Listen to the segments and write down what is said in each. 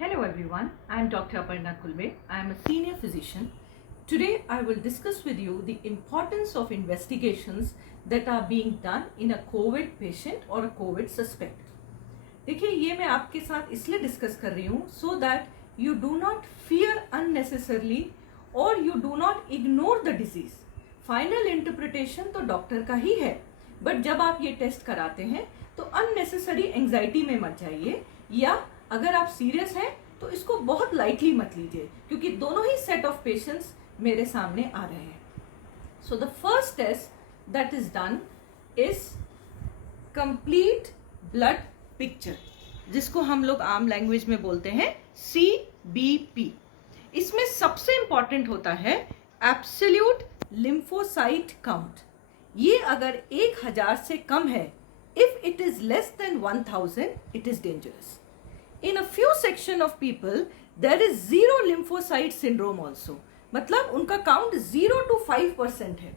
Hello everyone, I am Dr. Aparna Kulbe. I am a senior physician. Today I will discuss with you the importance of investigations that are being done in a COVID patient or a COVID suspect. देखिए ये मैं आपके साथ इसलिए discuss कर रही हूँ so that you do not fear unnecessarily or you do not ignore the disease. Final interpretation तो डॉक्टर का ही है, बट जब आप ये टेस्ट कराते हैं तो अननेसेसरी एंजाइटी में मत जाइए, या अगर आप सीरियस हैं तो इसको बहुत लाइटली मत लीजिए, क्योंकि दोनों ही सेट ऑफ पेशेंट्स मेरे सामने आ रहे हैं. So the first test that is done is complete blood picture, जिसको हम लोग आम लैंग्वेज में बोलते हैं CBP. इसमें सबसे इंपॉर्टेंट होता है एब्सोल्यूट लिम्फोसाइट काउंट. ये अगर 1000 से कम है, if it is less than 1000, it is dangerous. In a few section of people, there is zero lymphocyte syndrome also. मतलब उनका काउंट 0 to 5% है.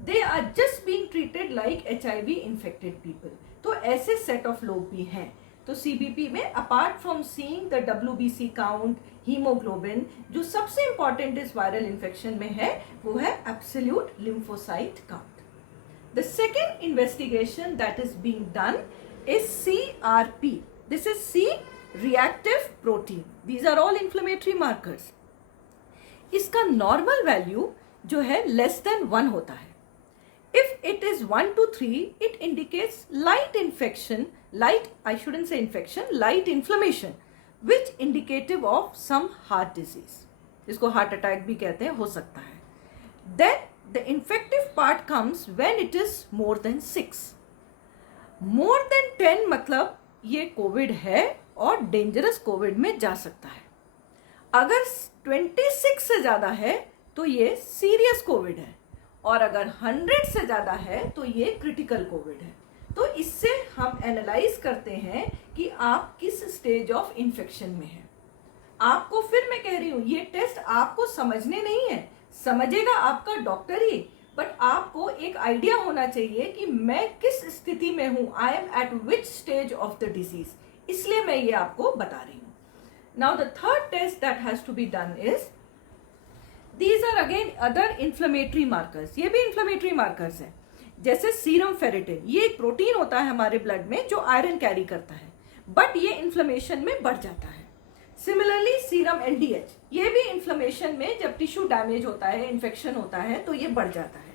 They are just being treated like HIV infected people. तो ऐसे set of लोग भी हैं. तो CBP में apart from seeing the WBC count, haemoglobin, जो सबसे इंपॉर्टेंट इस वायरल इन्फेक्शन में है वो है absolute lymphocyte count. The second investigation that is being done is CRP. This is C-reactive protein. These are all inflammatory markers. इसका normal value जो है लेस देन 1 होता है. If it is 1 to 3, it indicates light infection, light inflammation, which indicative of some heart disease. इसको heart attack भी कहते हैं, हो सकता है. Then the infective part comes when it is more than 6. More than 10 मतलब ये कोविड है और डेंजरस कोविड में जा सकता है. अगर 26 से ज़्यादा है तो ये सीरियस कोविड है, और अगर 100 से ज़्यादा है तो ये क्रिटिकल कोविड है. तो इससे हम एनालाइज करते हैं कि आप किस स्टेज ऑफ इन्फेक्शन में हैं. आपको फिर मैं कह रही हूँ, ये टेस्ट आपको समझने नहीं है, समझेगा आपका डॉक्टर ही, बट आपको एक आइडिया होना चाहिए कि मैं किस स्थिति में हूं, I am at which stage of the disease. इसलिए मैं ये आपको बता रही हूं. Now the third test that has to be done is, these are again other inflammatory markers. ये भी इन्फ्लेमेटरी मार्कर्स हैं, जैसे सीरम फेरिटिन. ये एक प्रोटीन होता है हमारे ब्लड में जो आयरन कैरी करता है, बट ये इन्फ्लेमेशन में बढ़ जाता है. सिमिलरली सीरम LDH, ये भी इन्फ्लेमेशन में जब टिश्यू डैमेज होता है, इन्फेक्शन होता है, तो ये बढ़ जाता है.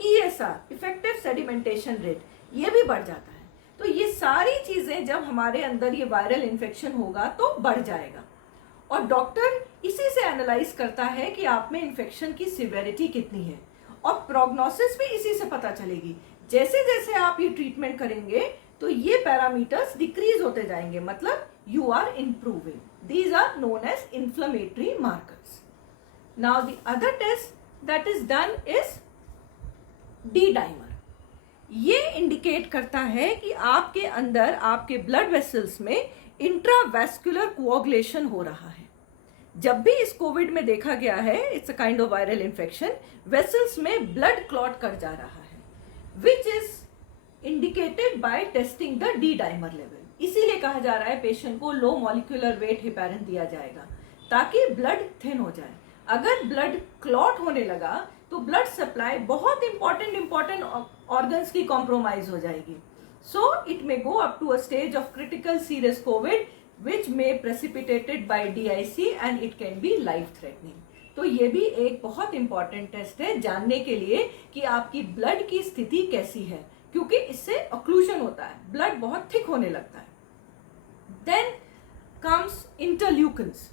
ESR, इफेक्टिव सेडिमेंटेशन रेट, ये भी बढ़ जाता है. तो ये सारी चीजें जब हमारे अंदर ये वायरल इन्फेक्शन होगा तो बढ़ जाएगा, और डॉक्टर इसी से एनालाइज करता है कि आप में इन्फेक्शन की सिवियरिटी कितनी है, और प्रोग्नोसिस भी इसी से पता चलेगी. जैसे जैसे आप ये ट्रीटमेंट करेंगे तो ये पैरामीटर्स डिक्रीज होते जाएंगे, मतलब you are improving. These are known as inflammatory markers. Now the other test that is done is D-dimer. ये इंडिकेट करता है कि आपके अंदर, आपके ब्लड वेसल्स में इंट्रावेस्कुलर कोआगुलेशन हो रहा है. जब भी इस कोविड में देखा गया है, it's a kind of viral infection, vessels में ब्लड क्लॉट कर जा रहा है, which is indicated by testing the D-dimer level. इसीलिए कहा जा रहा है पेशेंट को लो मॉलिक्यूलर वेट हेपेरिन दिया जाएगा, ताकि ब्लड थिन हो जाए. अगर ब्लड क्लॉट होने लगा तो ब्लड सप्लाई बहुत इंपॉर्टेंट ऑर्गन्स की कॉम्प्रोमाइज हो जाएगी. So it may go up to a stage of critical serious covid which may precipitated by DIC and it can be life threatening. तो ये भी एक बहुत इंपॉर्टेंट टेस्ट है जानने के लिए कि आपकी ब्लड की स्थिति कैसी है, क्योंकि इससे ऑक्लूजन होता है, ब्लड बहुत थिक होने लगता है. Then comes interleukins.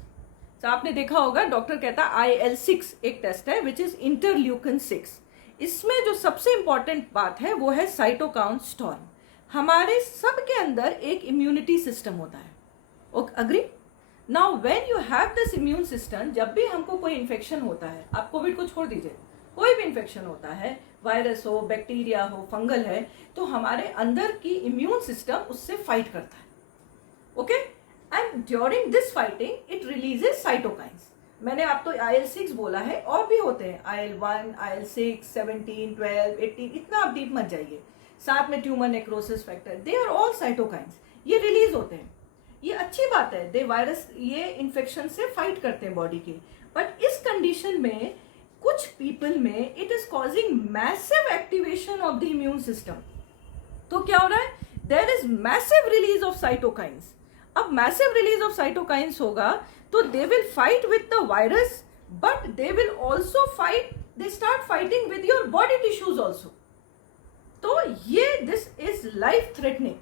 तो आपने देखा होगा डॉक्टर कहता है IL-6 एक टेस्ट है विच इज इंटरल्यूकिन 6. इसमें जो सबसे इंपॉर्टेंट बात है वो है साइटोकाइन स्टॉर्म. हमारे सब के अंदर एक इम्यूनिटी सिस्टम होता है. Okay, agree? Now when you have this immune system, जब भी हमको कोई इन्फेक्शन होता है, आप कोविड को छोड़ दीजिए, कोई भी इन्फेक्शन होता है, वायरस हो, बैक्टीरिया हो, फंगल है, तो हमारे अंदर की इम्यून सिस्टम उससे फाइट करता है. Okay, and during this fighting it releases cytokines. मैंने आप तो IL-6 बोला है, और भी होते हैं IL-1, IL-6, 17, 12, 18, इतना आप डीप मत जाइए. साथ में tumour necrosis factor, they are all cytokines. ये रिलीज होते हैं. ये अच्छी बात है, दे वायरस ये इन्फेक्शन से फाइट करते हैं बॉडी के, बट इस कंडीशन में कुछ पीपल में it is causing massive activation of the immune system. तो क्या हो रहा है, there is massive release of cytokines. अब मैसिव रिलीज ऑफ साइटोकाइंस होगा तो they will fight with the virus, but they will also fight, they start fighting with your body tissues also. तो ये दिस इज लाइफ थ्रेटनिंग,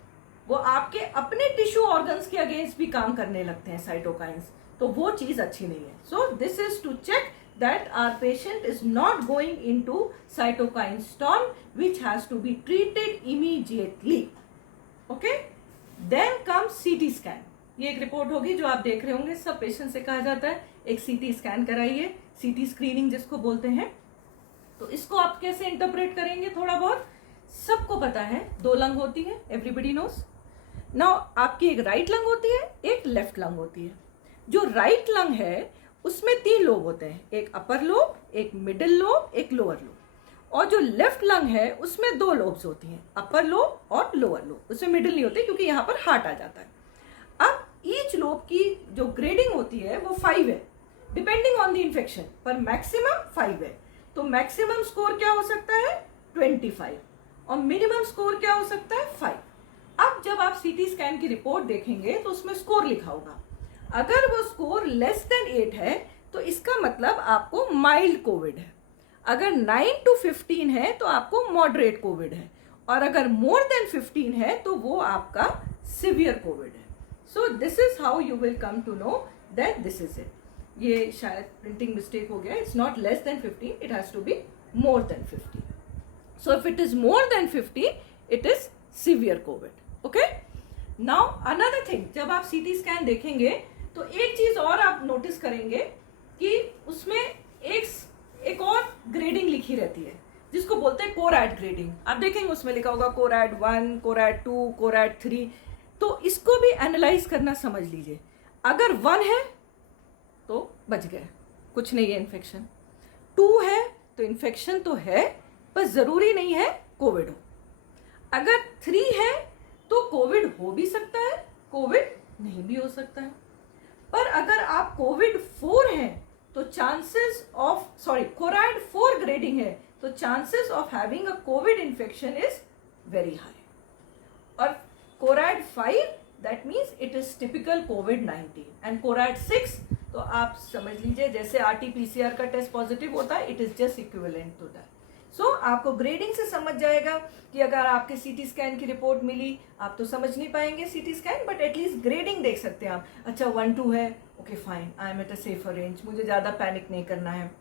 वो आपके अपने tissue organs के against भी काम करने लगते हैं साइटोकाइंस, तो वो चीज अच्छी नहीं है। So this is to check that our patient is not going into cytokine storm, which has to be treated immediately. Okay? Then comes CT scan. ये एक रिपोर्ट होगी जो आप देख रहे होंगे, सब पेशेंट से कहा जाता है एक CT स्कैन कराइए, CT स्क्रीनिंग जिसको बोलते हैं। तो इसको आप कैसे इंटरप्रेट करेंगे, थोड़ा बहुत सबको पता है, 2 लंग होती है, एवरीबडी नोस। नाउ आपकी एक राइट लंग होती है, एक लेफ्ट लंग होती है। जो राइट लंग है उसमें 3 लोब होते हैं, एक अपर लोब, एक मिडिल लोब, एक लोअर लोब। और जो लेफ्ट लंग है उसमें 2 लोब्स होती हैं, अपर लोब और लोअर लोब। उसमें मिडिल नहीं होती क्योंकि यहाँ पर हार्ट आ जाता है। अब ईच लोब की जो ग्रेडिंग होती है वो 5 है, डिपेंडिंग ऑन द इन्फेक्शन, पर मैक्सिमम 5 है। तो मैक्सिमम स्कोर क्या हो सकता है, 25, और मिनिमम स्कोर क्या हो सकता है, 5। अब जब आप CT स्कैन की रिपोर्ट देखेंगे तो उसमें स्कोर लिखा होगा, अगर वो स्कोर लेस देन 8 है तो इसका मतलब आपको माइल्ड कोविड है, अगर 9 to 15 है तो आपको मॉडरेट कोविड है, और अगर मोर देन 15 है तो वो आपका सिवियर कोविड है। So this is how you will come to know that this is it. ये शायद प्रिंटिंग मिस्टेक हो गया, it's not less than 15, it has to be more than 15। So if it is more than 15 it is severe covid. Okay, now another thing, जब आप CT scan देखेंगे तो एक चीज और आप नोटिस करेंगे कि उसमें एक और ग्रेडिंग लिखी रहती है जिसको बोलते हैं कोरैड ग्रेडिंग। आप देखेंगे उसमें लिखा होगा कोरैड 1, कोरैड 2, कोरैड 3। तो इसको भी एनालाइज करना समझ लीजिए। अगर 1 है तो बच गए, कुछ नहीं है इन्फेक्शन। 2 है तो इन्फेक्शन तो है पर जरूरी नहीं है कोविड हो। अगर 3 है तो कोविड हो भी सकता है, कोविड नहीं भी हो सकता है। पर अगर आप कोविड 4 हैं तो चांसेस ऑफ कोरैड 4 ग्रेडिंग है तो chances of having a COVID infection is very high. और CORADS 5 that means it is typical कोविड-19, एंड कोरैड 6 तो आप समझ लीजिए जैसे RT-PCR का टेस्ट पॉजिटिव होता है, it is just equivalent to that. So आपको ग्रेडिंग से समझ जाएगा कि अगर आपके CT स्कैन की रिपोर्ट मिली, आप तो समझ नहीं पाएंगे CT scan, but at least grading देख सकते हैं आप। अच्छा 1, 2 है, okay fine, I am at a safer range, मुझे ज़्यादा पैनिक नहीं करना है।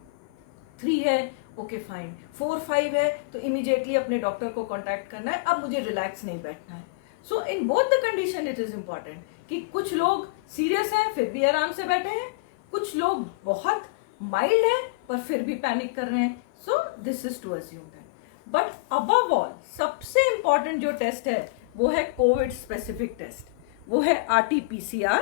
3 है, ओके फाइन। 4, 5 है तो इमीडिएटली अपने डॉक्टर को कॉन्टैक्ट करना है, अब मुझे रिलैक्स नहीं बैठना है। So in both the condition it is important कि कुछ लोग सीरियस हैं फिर भी आराम से बैठे हैं, कुछ लोग बहुत माइल्ड हैं पर फिर भी पैनिक कर रहे हैं। So this is to assume that. But above all सबसे इंपॉर्टेंट जो टेस्ट है वो है कोविड स्पेसिफिक टेस्ट, वो है RT-PCR,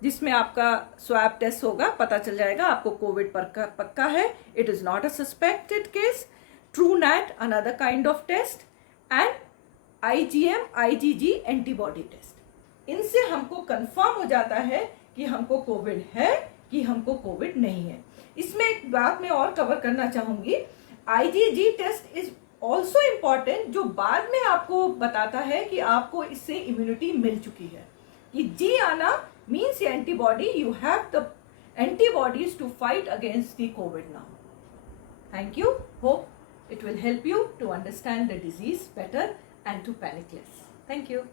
जिसमें आपका स्वैब टेस्ट होगा, पता चल जाएगा आपको कोविड पक्का है। It is not a suspected case. TrueNAT another kind of test, and IgM IgG antibody test. इनसे हमको कंफर्म हो जाता है कि हमको कोविड है कि हमको कोविड नहीं है। इसमें एक बात मैं और कवर करना चाहूंगी, IgG test is also important, जो बाद में आपको बताता है कि आपको इससे इम्यूनिटी मिल चुकी है। कि G आना means antibody, you have the antibodies to fight against the covid now. Thank you, hope it will help you to understand the disease better and to panic less. Thank you.